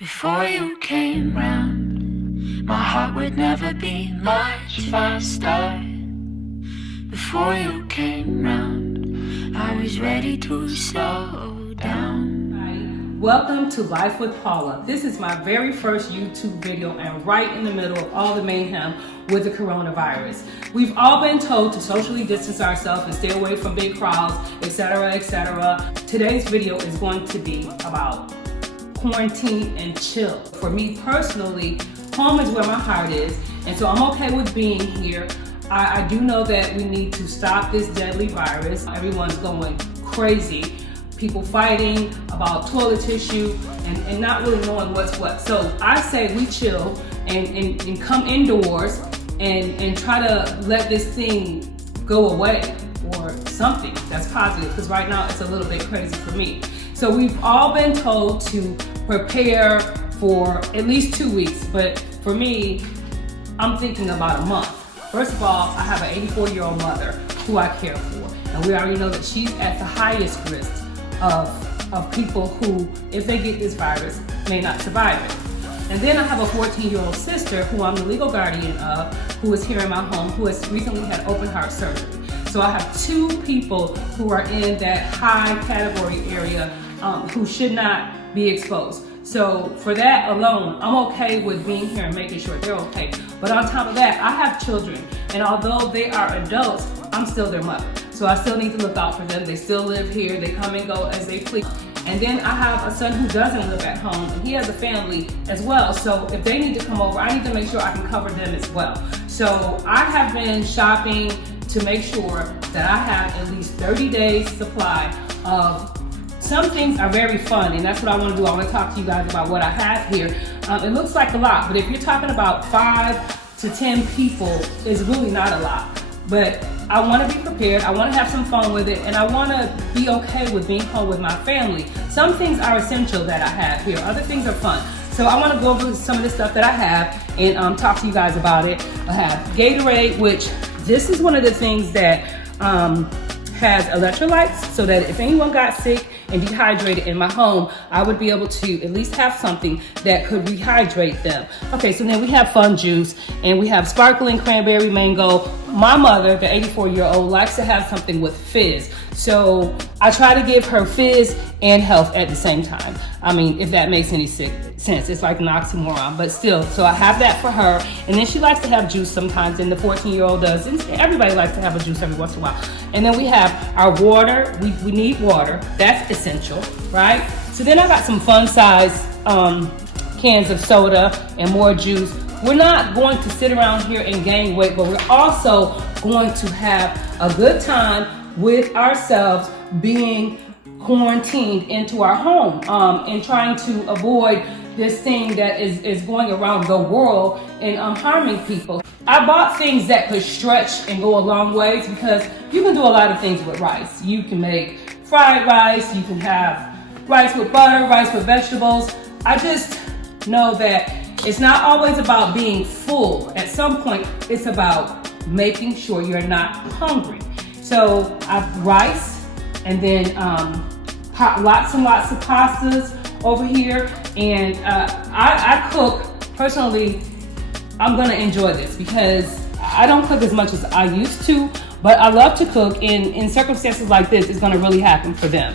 Before you came round, my heart would never beat much faster. Before you came round, I was ready to slow down. Hi, welcome to Life with Paula. This is my very first YouTube video and right in the middle of all the mayhem with the coronavirus. We've all been told to socially distance ourselves and stay away from big crowds, etc., etc. Today's video is going to be about quarantine and chill. For me personally, home is where my heart is, and so I'm okay with being here. I do know that we need to stop this deadly virus. Everyone's going crazy. People fighting about toilet tissue and not really knowing what's what. So I say we chill and come indoors and try to let this thing go away, or something that's positive, because right now it's a little bit crazy for me. So we've all been told to prepare for at least 2 weeks, but for me, I'm thinking about a month. First of all, I have an 84-year-old mother who I care for, and we already know that she's at the highest risk of people who, if they get this virus, may not survive it. And then I have a 14-year-old sister who I'm the legal guardian of, who is here in my home, who has recently had open heart surgery. So I have two people who are in that high category area who should not be exposed. So for that alone, I'm okay with being here and making sure they're okay. But on top of that, I have children, and although they are adults, I'm still their mother. So I still need to look out for them. They still live here. They come and go as they please. And then I have a son who doesn't live at home, and he has a family as well. So if they need to come over, I need to make sure I can cover them as well. So I have been shopping to make sure that I have at least 30 days supply of. Some things are very fun, and that's what I want to do. I want to talk to you guys about what I have here. It looks like a lot, but if you're talking about 5 to 10 people, it's really not a lot. But I want to be prepared, I want to have some fun with it, and I want to be okay with being home with my family. Some things are essential that I have here, other things are fun. So I want to go over some of the stuff that I have and talk to you guys about it. I have Gatorade, which this is one of the things that has electrolytes, so that if anyone got sick and dehydrated in my home, I would be able to at least have something that could rehydrate them. Okay, so then we have Fun Juice, and we have sparkling cranberry mango. My mother, the 84-year-old, likes to have something with fizz. So I try to give her fizz and health at the same time. I mean, if that makes any sense. It's like an oxymoron, but still. So I have that for her. And then she likes to have juice sometimes, and the 14-year-old does. And everybody likes to have a juice every once in a while. And then we have our water. We need water. That's essential, right? So then I got some fun size cans of soda and more juice. We're not going to sit around here and gain weight, but we're also going to have a good time with ourselves being quarantined into our home and trying to avoid this thing that is going around the world and harming people. I bought things that could stretch and go a long ways, because you can do a lot of things with rice. You can make fried rice, you can have rice with butter, rice with vegetables. I just know that it's not always about being full. At some point, it's about making sure you're not hungry. So I have rice, and then lots and lots of pastas over here. And I cook, personally, I'm gonna enjoy this because I don't cook as much as I used to, but I love to cook, and in circumstances like this, it's gonna really happen for them.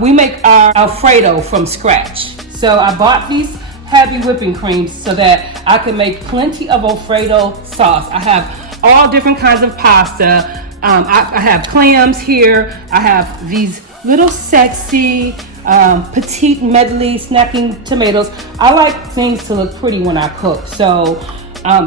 We make our Alfredo from scratch. So I bought these heavy whipping creams so that I can make plenty of Alfredo sauce. I have all different kinds of pasta. I have clams here. I have these little sexy, petite medley snacking tomatoes. I like things to look pretty when I cook. So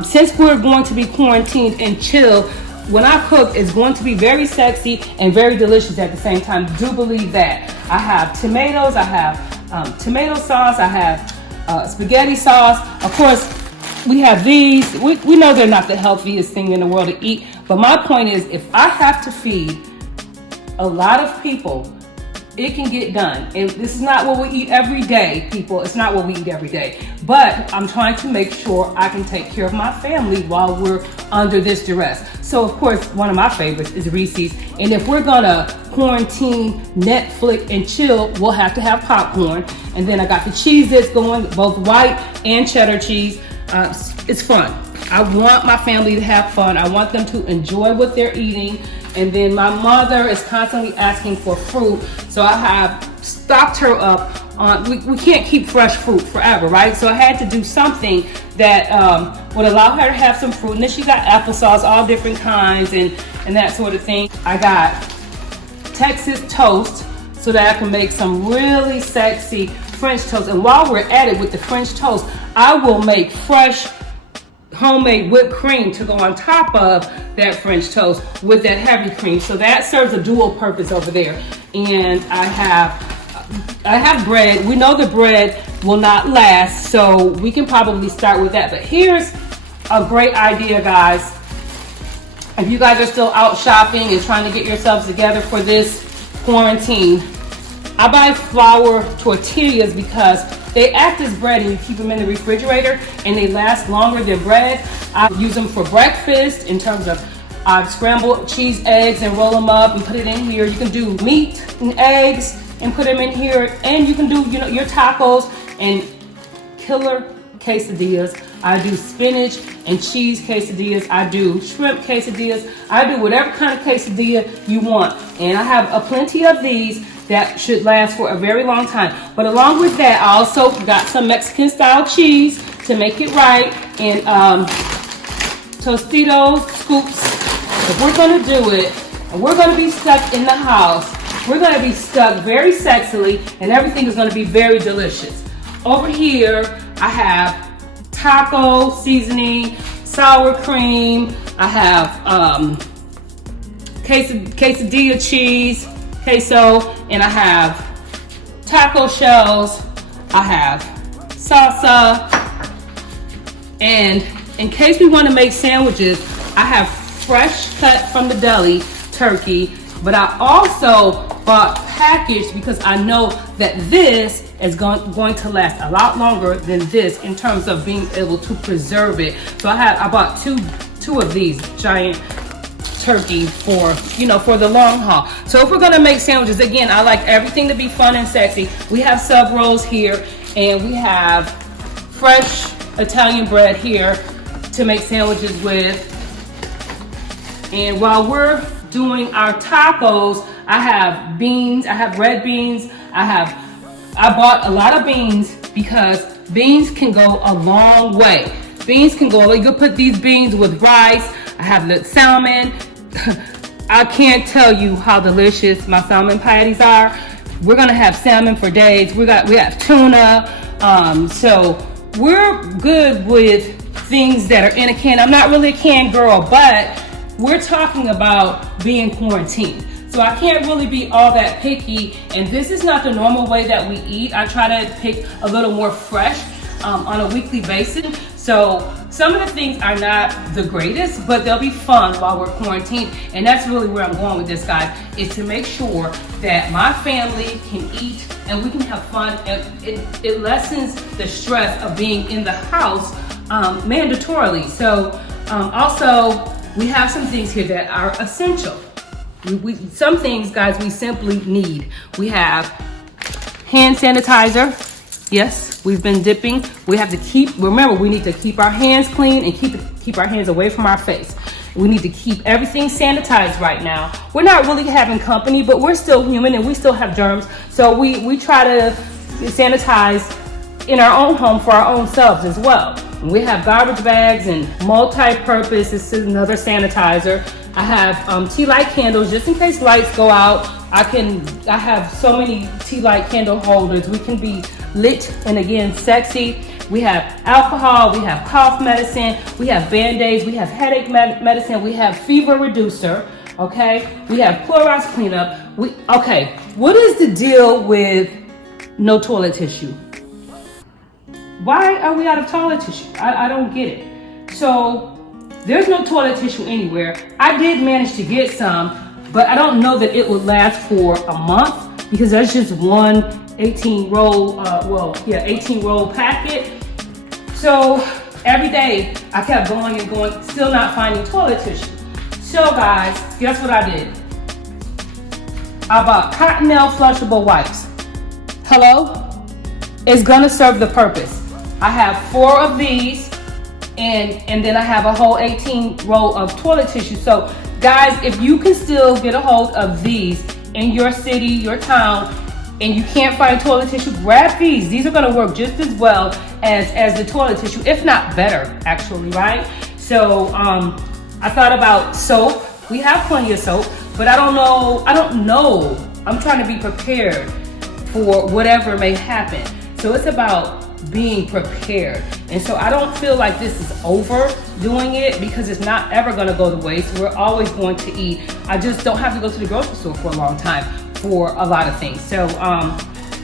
since we're going to be quarantined and chill, when I cook, it's going to be very sexy and very delicious at the same time. Do believe that. I have tomatoes, I have tomato sauce, I have spaghetti sauce. Of course, we have these. We know they're not the healthiest thing in the world to eat, but my point is, if I have to feed a lot of people, it can get done. And this is not what we eat every day, people. It's not what we eat every day. but I'm trying to make sure I can take care of my family while we're under this duress. So of course, one of my favorites is Reese's. And if we're gonna quarantine, Netflix, and chill, we'll have to have popcorn. And then I got the cheese that's going, both white and cheddar cheese. It's fun. I want my family to have fun. I want them to enjoy what they're eating. And then my mother is constantly asking for fruit. So I have stocked her up on, we can't keep fresh fruit forever, right? So I had to do something that would allow her to have some fruit. And then she got applesauce, all different kinds and that sort of thing. I got Texas toast so that I can make some really sexy French toast. And while we're at it with the French toast, I will make fresh homemade whipped cream to go on top of that French toast with that heavy cream. So that serves a dual purpose over there. And I have bread. We know the bread will not last, so we can probably start with that. But here's a great idea, guys. If you guys are still out shopping and trying to get yourselves together for this quarantine, I buy flour tortillas because they act as bread and you keep them in the refrigerator and they last longer than bread. I use them for breakfast in terms of I've scrambled cheese eggs and roll them up and put it in here. You can do meat and eggs and put them in here, and you can do, you know, your tacos and killer quesadillas. I do spinach and cheese quesadillas. I do shrimp quesadillas. I do whatever kind of quesadilla you want. And I have a plenty of these that should last for a very long time. But along with that, I also got some Mexican style cheese to make it right, and Tostitos scoops. If we're gonna do it, and we're gonna be stuck in the house, we're gonna be stuck very sexily, and everything is gonna be very delicious. Over here, I have taco seasoning, sour cream. I have quesadilla cheese, queso, and I have taco shells. I have salsa, and in case we want to make sandwiches, I have fresh cut from the deli turkey, but I also bought packaged because I know that this is going to last a lot longer than this in terms of being able to preserve it. So I bought two of these giant turkey for, you know, for the long haul. So if we're gonna make sandwiches, again, I like everything to be fun and sexy. We have sub rolls here, and we have fresh Italian bread here to make sandwiches with. And while we're doing our tacos, I have beans, I have red beans, I bought a lot of beans because beans can go a long way. Beans can go, you could put these beans with rice. I have the salmon. I can't tell you how delicious my salmon patties are. We're gonna have salmon for days. We have tuna. So we're good with things that are in a can. I'm not really a can girl, but we're talking about being quarantined. So I can't really be all that picky, and this is not the normal way that we eat. I try to pick a little more fresh on a weekly basis. So some of the things are not the greatest, but they'll be fun while we're quarantined. And that's really where I'm going with this, guys, is to make sure that my family can eat and we can have fun. And it lessens the stress of being in the house mandatorily. So also, we have some things here that are essential. Some things, guys, we simply need. We have hand sanitizer. Yes, we've been dipping. We have to remember, we need to keep our hands clean and keep our hands away from our face. We need to keep everything sanitized right now. We're not really having company, but we're still human and we still have germs. So we try to sanitize in our own home for our own selves as well. We have garbage bags and multi-purpose. This is another sanitizer. I have tea light candles just in case lights go out. I have so many tea light candle holders. We can be lit and again sexy. We have alcohol, we have cough medicine, we have Band-Aids, we have headache medicine, we have fever reducer, okay? We have Clorox cleanup. Okay, what is the deal with no toilet tissue? Why are we out of toilet tissue? I don't get it. So there's no toilet tissue anywhere. I did manage to get some, but I don't know that it would last for a month because that's just one 18 roll packet. So every day I kept going and going, still not finding toilet tissue. So guys, guess what I did? I bought Cottonelle flushable wipes. Hello? It's gonna serve the purpose. I have 4 of these and then I have a whole 18 roll of toilet tissue. So guys, if you can still get a hold of these in your city, your town, and you can't find toilet tissue, grab these. These are gonna work just as well as the toilet tissue, if not better, actually, right? So I thought about soap. We have plenty of soap, but I don't know. I'm trying to be prepared for whatever may happen. So it's about being prepared. And so I don't feel like this is overdoing it because it's not ever gonna go to waste. We're always going to eat. I just don't have to go to the grocery store for a long time for a lot of things. So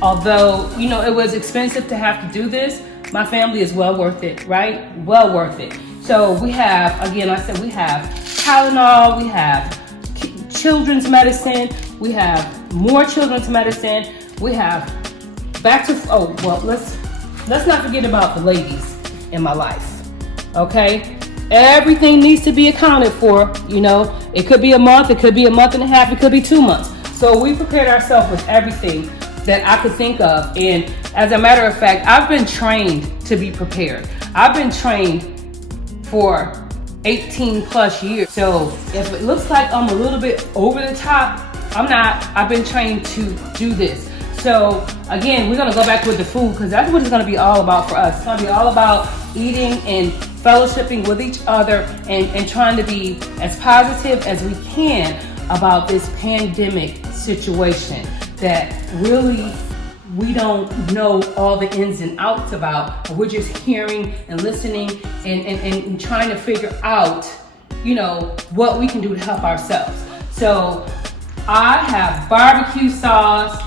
although, you know, it was expensive to have to do this, my family is well worth it, right? Well worth it. So we have, again, like I said, we have Tylenol, we have children's medicine, we have more children's medicine, we have let's not forget about the ladies in my life, okay? Everything needs to be accounted for, you know. It could be a month, it could be a month and a half, it could be 2 months. So we prepared ourselves with everything that I could think of. And as a matter of fact, I've been trained to be prepared. I've been trained for 18 plus years. So if it looks like I'm a little bit over the top, I'm not. I've been trained to do this. So again, we're gonna go back with the food because that's what it's gonna be all about for us. It's gonna be all about eating and fellowshipping with each other and trying to be as positive as we can about this pandemic situation that really we don't know all the ins and outs about. We're just hearing and listening and trying to figure out, you know, what we can do to help ourselves. So I have barbecue sauce.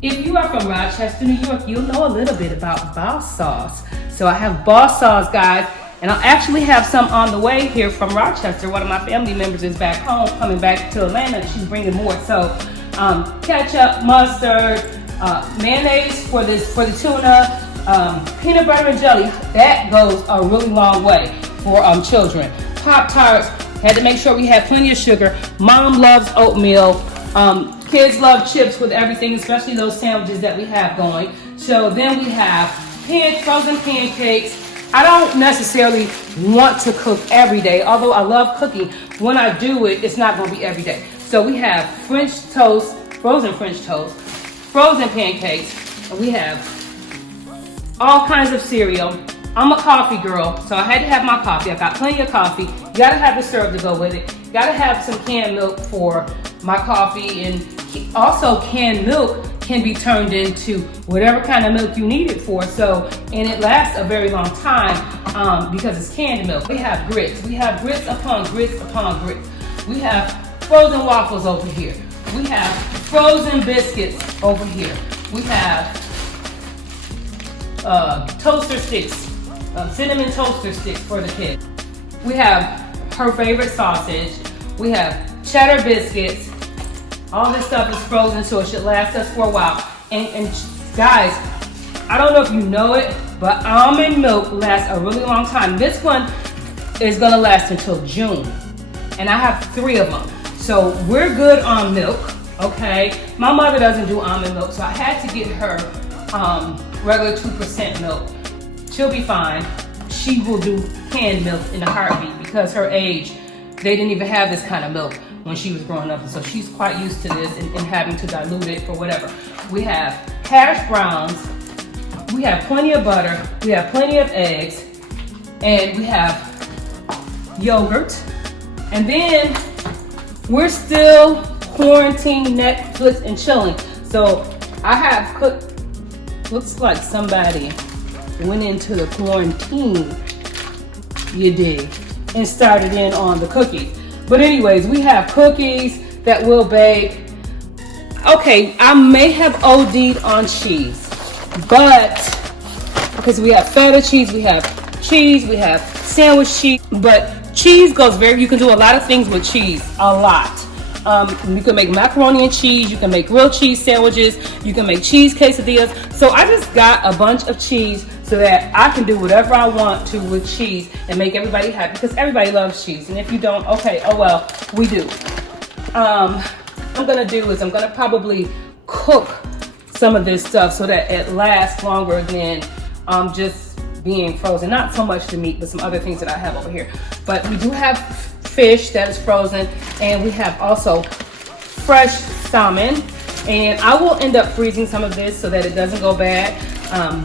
If you are from Rochester, New York, you'll know a little bit about boss sauce. So I have boss sauce, guys, and I'll actually have some on the way here from Rochester. One of my family members is back home, coming back to Atlanta, and she's bringing more. So ketchup, mustard, mayonnaise for the tuna, peanut butter and jelly. That goes a really long way for children. Pop-Tarts, had to make sure we had plenty of sugar. Mom loves oatmeal. Kids love chips with everything, especially those sandwiches that we have going. So then we have frozen pancakes. I don't necessarily want to cook every day, although I love cooking. When I do it, it's not going to be every day. So we have French toast, frozen French toast, frozen pancakes, and we have all kinds of cereal. I'm a coffee girl, so I had to have my coffee. I got plenty of coffee. You gotta have the syrup to go with it. You gotta have some canned milk for my coffee, and also canned milk can be turned into whatever kind of milk you need it for. So, and it lasts a very long time because it's canned milk. We have grits. We have grits upon grits upon grits. We have frozen waffles over here. We have frozen biscuits over here. We have toaster sticks, cinnamon toaster sticks for the kids. We have her favorite sausage. We have cheddar biscuits. All this stuff is frozen, so it should last us for a while. And guys, I don't know if you know it, but almond milk lasts a really long time. This one is gonna last until June, and I have 3 of them. So we're good on milk, okay? My mother doesn't do almond milk, so I had to get her regular 2% milk. She'll be fine. She will do canned milk in a heartbeat because her age, they didn't even have this kind of milk when she was growing up. And so she's quite used to this and having to dilute it for whatever. We have hash browns. We have plenty of butter. We have plenty of eggs. And we have yogurt. And then we're still quarantined, Netflix, and chilling. So I have cooked, looks like somebody went into the quarantine, you dig, and started in on the cookies. But anyways, we have cookies that we'll bake. Okay, I may have OD'd on cheese, but because we have feta cheese, we have sandwich cheese, but cheese goes you can do a lot of things with cheese, a lot. You can make macaroni and cheese, you can make grilled cheese sandwiches, you can make cheese quesadillas. So I just got a bunch of cheese so that I can do whatever I want to with cheese and make everybody happy, because everybody loves cheese. And if you don't, okay, oh well, we do. What I'm gonna do is I'm gonna probably cook some of this stuff so that it lasts longer than just being frozen. Not so much the meat, but some other things that I have over here. But we do have fish that is frozen, and we have also fresh salmon. And I will end up freezing some of this so that it doesn't go bad.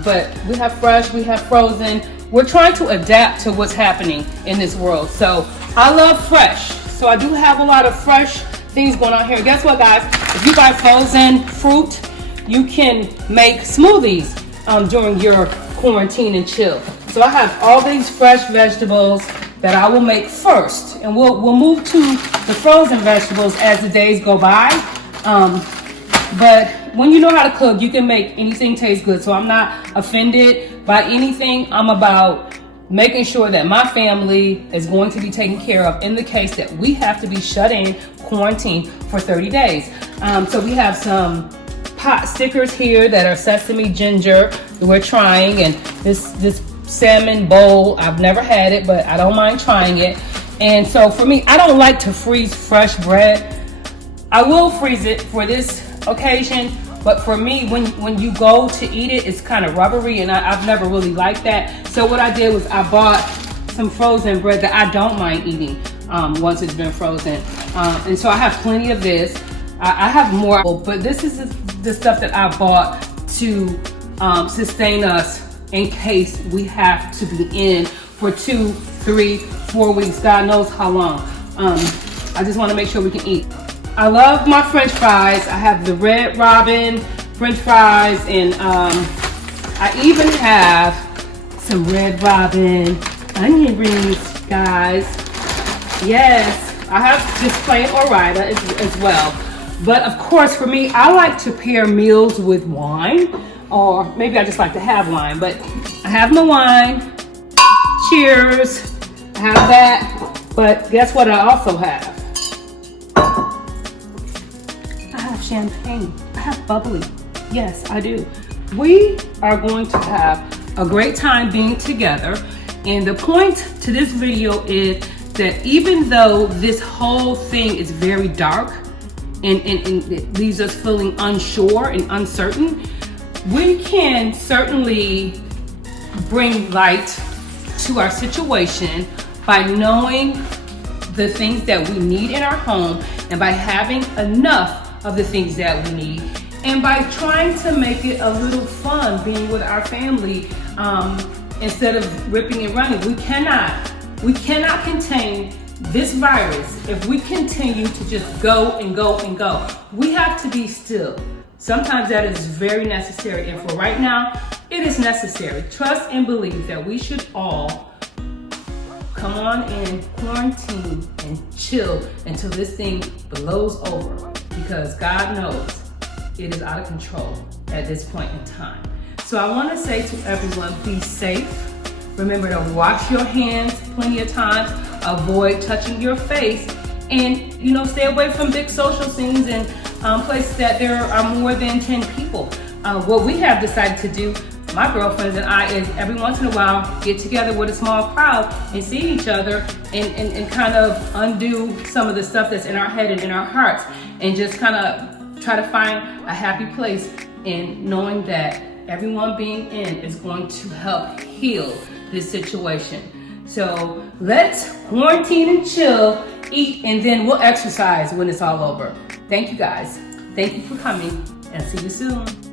But we have fresh, we have frozen. We're trying to adapt to what's happening in this world. So I love fresh. So I do have a lot of fresh things going on here. And guess what, guys? If you buy frozen fruit, you can make smoothies during your quarantine and chill. So I have all these fresh vegetables that I will make first. And we'll move to the frozen vegetables as the days go by. But when you know how to cook, you can make anything taste good. So I'm not offended by anything. I'm about making sure that my family is going to be taken care of in the case that we have to be shut in, quarantined for 30 days. So we have some pot stickers here that are sesame ginger that we're trying, and this salmon bowl, I've never had it, but I don't mind trying it. And so for me, I don't like to freeze fresh bread. I will freeze it for this occasion, but for me, when you go to eat it, it's kind of rubbery, and I've never really liked that. So what I did was I bought some frozen bread that I don't mind eating once it's been frozen. And so I have plenty of this. I have more, but this is the stuff that I bought to sustain us in case we have to be in for 2, 3, 4 weeks. God knows how long. I just want to make sure we can eat. I love my French fries. I have the Red Robin French fries, and I even have some Red Robin onion rings, guys. Yes, I have just plain Ore-Ida as well. But of course, for me, I like to pair meals with wine, or maybe I just like to have wine, but I have my wine. Cheers. I have that. But guess what I also have? Champagne. I have bubbly. Yes, I do. We are going to have a great time being together. And the point to this video is that even though this whole thing is very dark and it leaves us feeling unsure and uncertain, we can certainly bring light to our situation by knowing the things that we need in our home, and by having enough of the things that we need, and by trying to make it a little fun being with our family instead of ripping and running. We cannot contain this virus if we continue to just go and go and go. We have to be still. Sometimes that is very necessary, and for right now, it is necessary. Trust and believe that we should all come on in, quarantine, and chill until this thing blows over. Because God knows it is out of control at this point in time. So I want to say to everyone, be safe. Remember to wash your hands plenty of times. Avoid touching your face. And, stay away from big social scenes and places that there are more than 10 people. What we have decided to do, my girlfriends and I, is every once in a while get together with a small crowd and see each other and kind of undo some of the stuff that's in our head and in our hearts, and just kind of try to find a happy place in knowing that everyone being in is going to help heal this situation. So let's quarantine and chill, eat, and then we'll exercise when it's all over. Thank you guys. Thank you for coming, and see you soon.